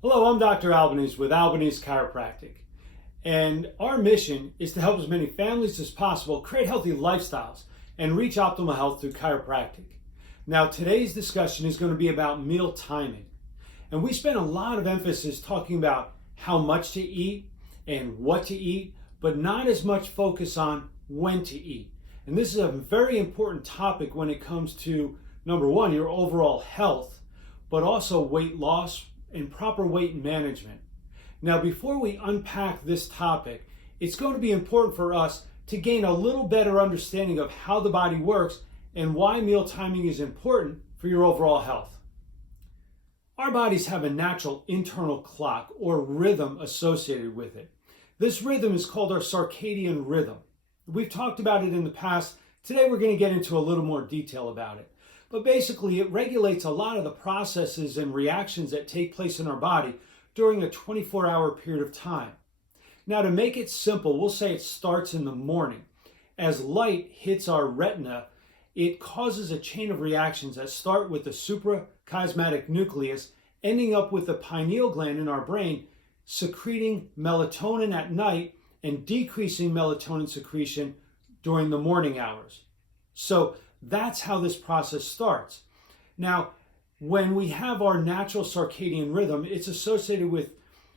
Hello, I'm Dr. Albanese with Albanese Chiropractic, and our mission is to help as many families as possible create healthy lifestyles and reach optimal health through chiropractic. Now, today's discussion is going to be about meal timing, and we spent a lot of emphasis talking about how much to eat and what to eat, but not as much focus on when to eat. And this is a very important topic when it comes to, number one, your overall health, but also weight loss and proper weight management. Now, before we unpack this topic, it's going to be important for us to gain a little better understanding of how the body works and why meal timing is important for your overall health. Our bodies have a natural internal clock or rhythm associated with it. This rhythm is called our circadian rhythm. We've talked about it in the past. Today we're going to get into a little more detail about it. But basically, it regulates a lot of the processes and reactions that take place in our body during a 24-hour period of time. Now, to make it simple, we'll say it starts in the morning. As light hits our retina, it causes a chain of reactions that start with the suprachiasmatic nucleus, ending up with the pineal gland in our brain, secreting melatonin at night and decreasing melatonin secretion during the morning hours. So that's how this process starts. Now, when we have our natural circadian rhythm, it's associated with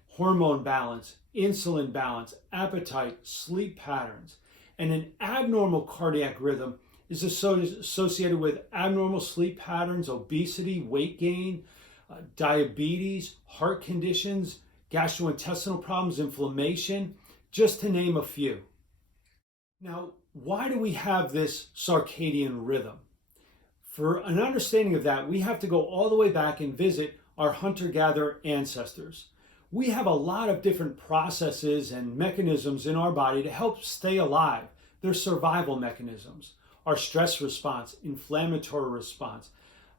hormone balance, insulin balance, appetite, sleep patterns. And an abnormal cardiac rhythm is associated with abnormal sleep patterns, obesity, weight gain, diabetes, heart conditions, gastrointestinal problems, inflammation, just to name a few. Now, why do we have this circadian rhythm? For an understanding of that, we have to go all the way back and visit our hunter-gatherer ancestors. We have a lot of different processes and mechanisms in our body to help stay alive. They're survival mechanisms. Our stress response, inflammatory response,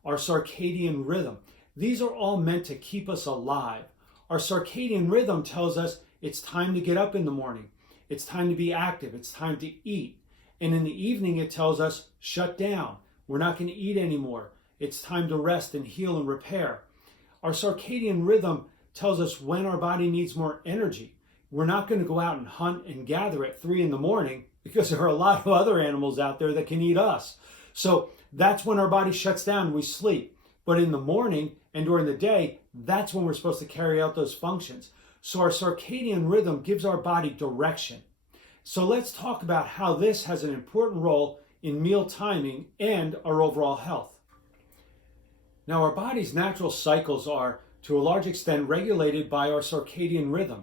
our circadian rhythm. These are all meant to keep us alive. Our circadian rhythm tells us it's time to get up in the morning. It's time to be active. It's time to eat. And in the evening, it tells us, shut down. We're not going to eat anymore. It's time to rest and heal and repair. Our circadian rhythm tells us when our body needs more energy. We're not going to go out and hunt and gather at 3 in the morning because there are a lot of other animals out there that can eat us. So that's when our body shuts down and we sleep. But in the morning and during the day, that's when we're supposed to carry out those functions. So our circadian rhythm gives our body direction. So let's talk about how this has an important role in meal timing and our overall health. Now, our body's natural cycles are, to a large extent, regulated by our circadian rhythm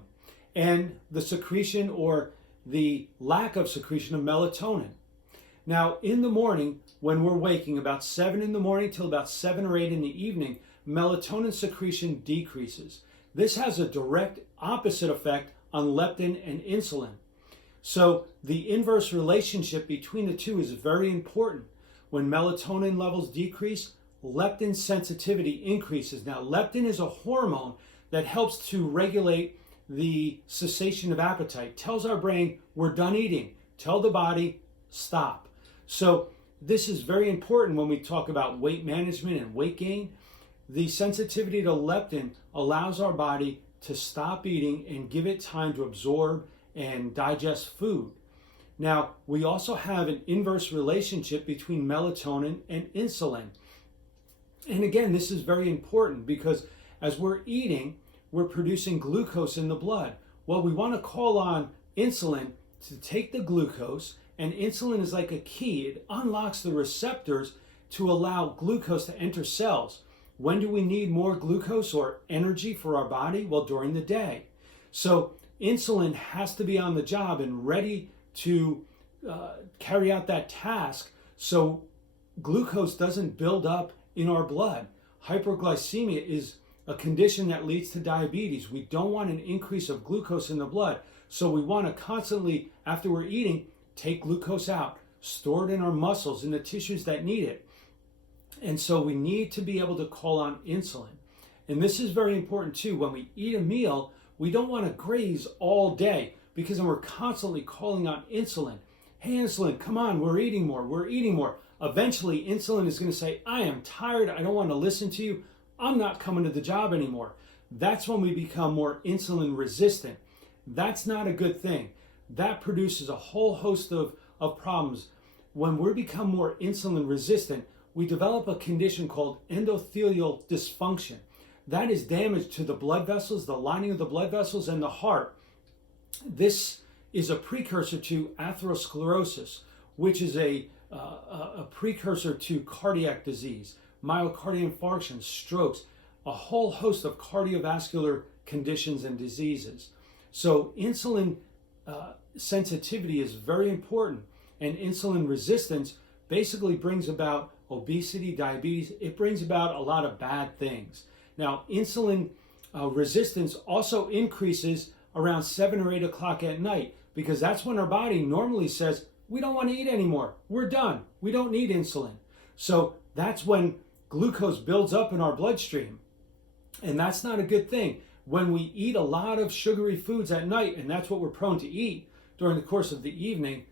and the secretion or the lack of secretion of melatonin. Now, in the morning, when we're waking, about 7 in the morning till about 7 or 8 in the evening, melatonin secretion decreases. This has a direct opposite effect on leptin and insulin. So the inverse relationship between the two is very important. When melatonin levels decrease, leptin sensitivity increases. Now, leptin is a hormone that helps to regulate the cessation of appetite, tells our brain we're done eating, tell the body stop. So this is very important when we talk about weight management and weight gain. The sensitivity to leptin allows our body to stop eating and give it time to absorb and digest food. Now, we also have an inverse relationship between melatonin and insulin. And again, this is very important because as we're eating, we're producing glucose in the blood. Well, we want to call on insulin to take the glucose, and insulin is like a key. It unlocks the receptors to allow glucose to enter cells. When do we need more glucose or energy for our body? Well, during the day. So insulin has to be on the job and ready to carry out that task so glucose doesn't build up in our blood. Hyperglycemia is a condition that leads to diabetes. We don't want an increase of glucose in the blood. So we want to constantly, after we're eating, take glucose out, store it in our muscles, in the tissues that need it. And so we need to be able to call on insulin. And this is very important too. When we eat a meal, we don't want to graze all day because then we're constantly calling on insulin. Hey, insulin, come on, we're eating more, we're eating more. Eventually, insulin is going to say, I am tired, I don't want to listen to you, I'm not coming to the job anymore. that's when we become more insulin resistant. That's not a good thing. That produces a whole host of problems. When we become more insulin resistant, we develop a condition called endothelial dysfunction. That is damage to the blood vessels, the lining of the blood vessels, and the heart. This is a precursor to atherosclerosis, which is a precursor to cardiac disease, myocardial infarction, strokes, a whole host of cardiovascular conditions and diseases. So insulin sensitivity is very important, and insulin resistance basically brings about obesity, diabetes. It brings about a lot of bad things. Now, insulin resistance also increases around 7 or 8 o'clock at night, because that's when our body normally says, we don't want to eat anymore. We're done. We don't need insulin. So that's when glucose builds up in our bloodstream. And that's not a good thing. When we eat a lot of sugary foods at night, and that's what we're prone to eat during the course of the evening,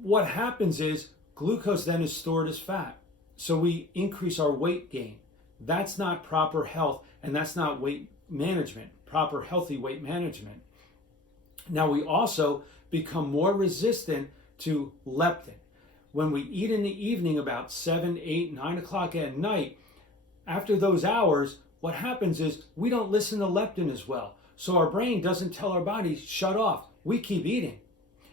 what happens is glucose then is stored as fat. So we increase our weight gain. That's not proper health, and that's not weight management, proper healthy weight management. Now we also become more resistant to leptin. When we eat in the evening about 7, 8, 9 o'clock at night, after those hours, what happens is we don't listen to leptin as well. So our brain doesn't tell our body, shut off. We keep eating.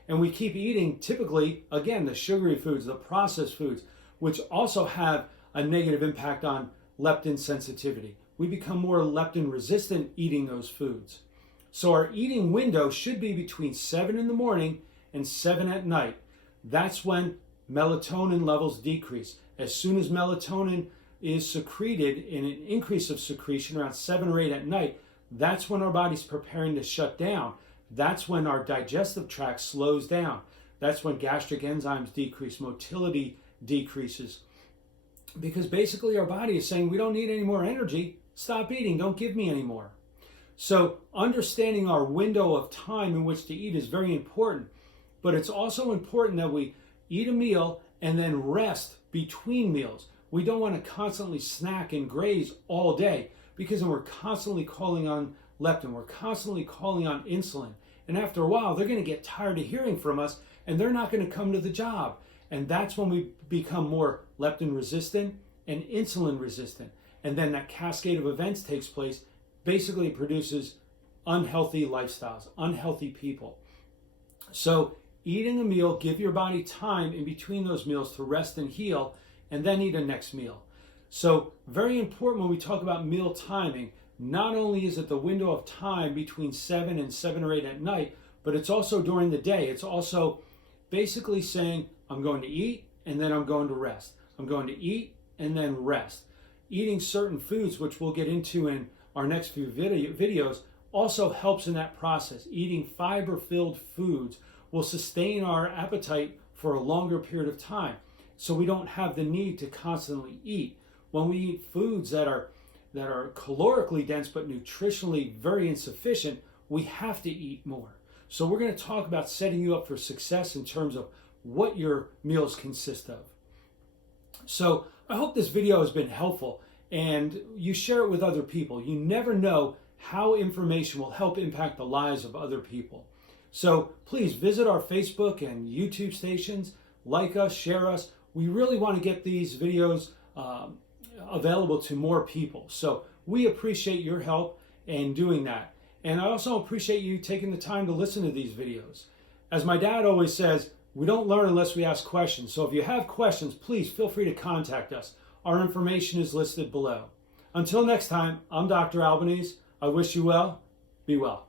And we keep eating typically, again, the sugary foods, the processed foods, which also have a negative impact on leptin sensitivity. We become more leptin resistant eating those foods. So our eating window should be between 7 in the morning and 7 at night. That's when melatonin levels decrease. As soon as melatonin is secreted in an increase of secretion around 7 or 8 at night, that's when our body's preparing to shut down. That's when our digestive tract slows down. That's when gastric enzymes decrease, motility decreases. Because basically our body is saying, we don't need any more energy. Stop eating. Don't give me any more. So understanding our window of time in which to eat is very important. But it's also important that we eat a meal and then rest between meals. We don't want to constantly snack and graze all day, because then we're constantly calling on leptin. We're constantly calling on insulin. And after a while, they're going to get tired of hearing from us, and they're not going to come to the job. And that's when we become more leptin resistant and insulin resistant. And then that cascade of events takes place, basically produces unhealthy lifestyles, unhealthy people. So eating a meal, give your body time in between those meals to rest and heal, and then eat a next meal. So very important when we talk about meal timing, not only is it the window of time between 7 and 7 or 8 at night, but it's also during the day. It's also basically saying, I'm going to eat and then I'm going to rest. I'm going to eat and then rest. Eating certain foods, which we'll get into in our next few videos, also helps in that process. Eating fiber-filled foods will sustain our appetite for a longer period of time, so we don't have the need to constantly eat. When we eat foods that are calorically dense but nutritionally very insufficient, we have to eat more. So we're going to talk about setting you up for success in terms of what your meals consist of. So I hope this video has been helpful and you share it with other people. You never know how information will help impact the lives of other people. So please visit our Facebook and YouTube stations, like us, share us. We really want to get these videos available to more people. So we appreciate your help in doing that. And I also appreciate you taking the time to listen to these videos. As my dad always says, we don't learn unless we ask questions. So if you have questions, please feel free to contact us. Our information is listed below. Until next time, I'm Dr. Albanese. I wish you well. Be well.